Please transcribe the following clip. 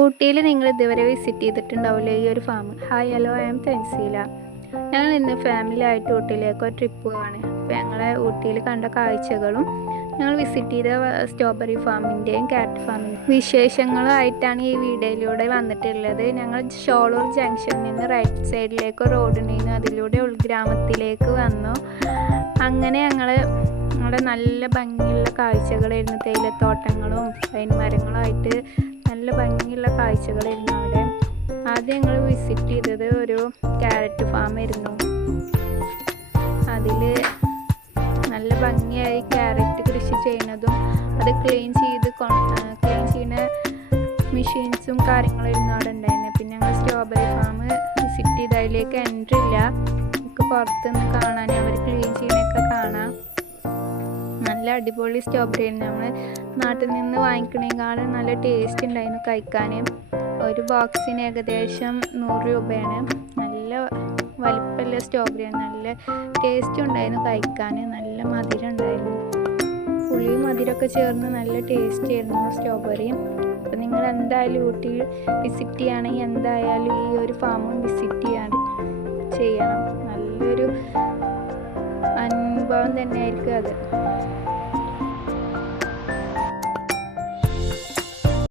ഊട്ടിയിൽ നിങ്ങൾ ഇതുവരെ വിസിറ്റ് ചെയ്തിട്ടുണ്ടാവില്ലേ ഈ ഒരു farm. Hi hello, I am Thanseela. ഞങ്ങൾ ഇന്ന് ഫാമിലി ആയിട്ട് ഊട്ടിയിലേക്ക് ഒരു ട്രിപ്പ് പോവാണ്. അപ്പോൾ ഞങ്ങളെ ഊട്ടിയിൽ കണ്ട കാഴ്ചകളും ഞങ്ങൾ വിസിറ്റ് ചെയ്ത സ്ട്രോബെറി ഫാമിൻ്റെയും ക്യാരറ്റ് ഫാമിൻ്റെയും വിശേഷങ്ങളുമായിട്ടാണ് ഈ വീഡിയോയിലൂടെ വന്നിട്ടുള്ളത്. ഞങ്ങൾ ഷോളൂർ ജംഗ്ഷനിൽ നിന്ന് റൈറ്റ് സൈഡിലേക്ക് റോഡ് ഉണ്ടായിരുന്നു, അതിലൂടെ ഉൾഗ്രാമത്തിലേക്ക് വന്നു. അങ്ങനെ ഞങ്ങളുടെ നല്ല ഭംഗിയുള്ള കാഴ്ചകളായിരുന്നു. തേയിലത്തോട്ടങ്ങളും പൈൻ മരങ്ങളുമായിട്ട് നല്ല ഭംഗിയുള്ള കാഴ്ചകളായിരുന്നു അവിടെ. ആദ്യം ഞങ്ങൾ വിസിറ്റ് ചെയ്തത് ഒരു ക്യാരറ്റ് ഫാമായിരുന്നു. അതിൽ നല്ല ഭംഗിയായി ക്യാരറ്റ് കൃഷി ചെയ്യുന്നതും അത് ക്ലീൻ ചെയ്യുന്ന മെഷീൻസും കാര്യങ്ങളായിരുന്നു അവിടെ ഉണ്ടായിരുന്നത്. പിന്നെ ഞങ്ങൾ സ്ട്രോബെറി ഫാം വിസിറ്റ് ചെയ്ത് അതിലേക്ക് എൻട്രി ഇല്ല, നമുക്ക് പുറത്തുനിന്ന് കാണാൻ അവർ ക്ലീൻ ചെയ്യുന്നതൊക്കെ കാണാം. നല്ല അടിപൊളി സ്ട്രോബെറി ആയിരുന്നു. നമ്മൾ നാട്ടിൽ നിന്ന് വാങ്ങിക്കണേക്കാളും നല്ല ടേസ്റ്റ് ഉണ്ടായിരുന്നു കഴിക്കാൻ. ഒരു ബോക്സിന് ഏകദേശം 100 രൂപയാണ്. നല്ല വലിപ്പമുള്ള സ്ട്രോബെറിയാണ്, നല്ല ടേസ്റ്റ് ഉണ്ടായിരുന്നു കഴിക്കാൻ. നല്ല മധുരം ഉണ്ടായിരുന്നു, പുളിയും മധുരമൊക്കെ ചേർന്ന് നല്ല ടേസ്റ്റ് ആയിരുന്നു സ്ട്രോബെറി. അപ്പോൾ നിങ്ങൾ എന്തായാലും ഊട്ടി വിസിറ്റ് ചെയ്യുകയാണെങ്കിൽ എന്തായാലും ഈ ഒരു ഫാമും വിസിറ്റ് ചെയ്യണം. നല്ലൊരു അനുഭവം തന്നെയായിരിക്കും അത്.